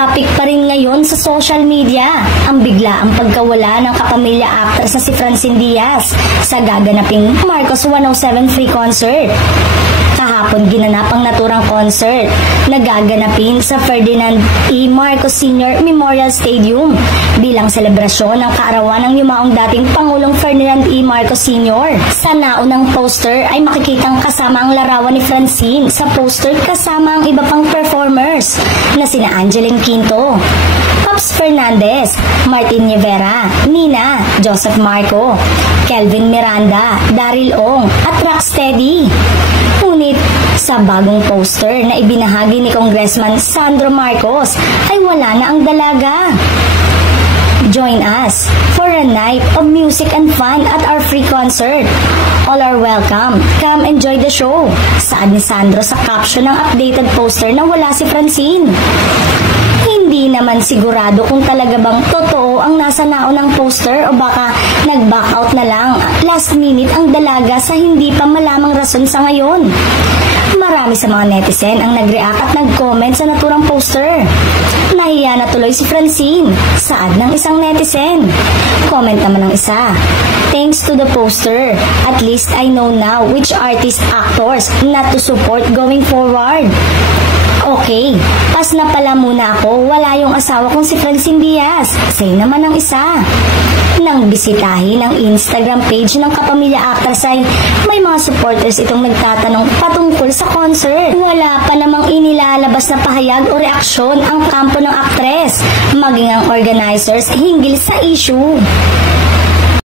Topic pa rin ngayon sa social media ang biglaang pagkawala ng kapamilya actress na si Francine Diaz sa gaganaping Marcos 107 free concert. Kahapon ginanap ang naturang concert na gaganapin sa Ferdinand E. Marcos Sr. Memorial Stadium bilang selebrasyon ng kaarawan ng yumaong dating Pangulong Ferdinand E. Marcos Sr. Sa naunang poster ay makikitang kasama ang larawan ni Francine. Sa poster kasama ang iba pang performers na sina Angeline Quinto, Pops Fernandez, Martin Rivera, Nina, Joseph Marco, Kelvin Miranda, Daryl Ong at Rocksteady. Ngunit sa bagong poster na ibinahagi ni Congressman Sandro Marcos ay wala na ang dalaga. Join us for a night of music and fun at our free concert. All are welcome. Come enjoy the show. Saad ni Sandro sa caption ng updated poster na wala si Francine. Hindi naman sigurado kung talaga bang totoo ang nasa naunang poster o baka nag-back out na lang last minute ang dalaga sa hindi pa malamang rason sa ngayon. Marami sa mga netizen ang nag-react at nag-comment sa naturang poster. Nahiya na tuloy si Francine, saad ng isang netizen. Comment naman ng isa, thanks to the poster, at least I know now which artist actors not to support going forward. Okay, pas na pala muna ako, wala yung asawa kong si Francine Diaz. Say naman ng isa. Nang bisitahin ang Instagram page ng kapamilya actress ay may mga supporters itong nagtatanong patungkol sa concert. Wala pa namang inilalabas na pahayag o reaksyon ang kampo ng aktres, maging ang organizers hinggil sa issue.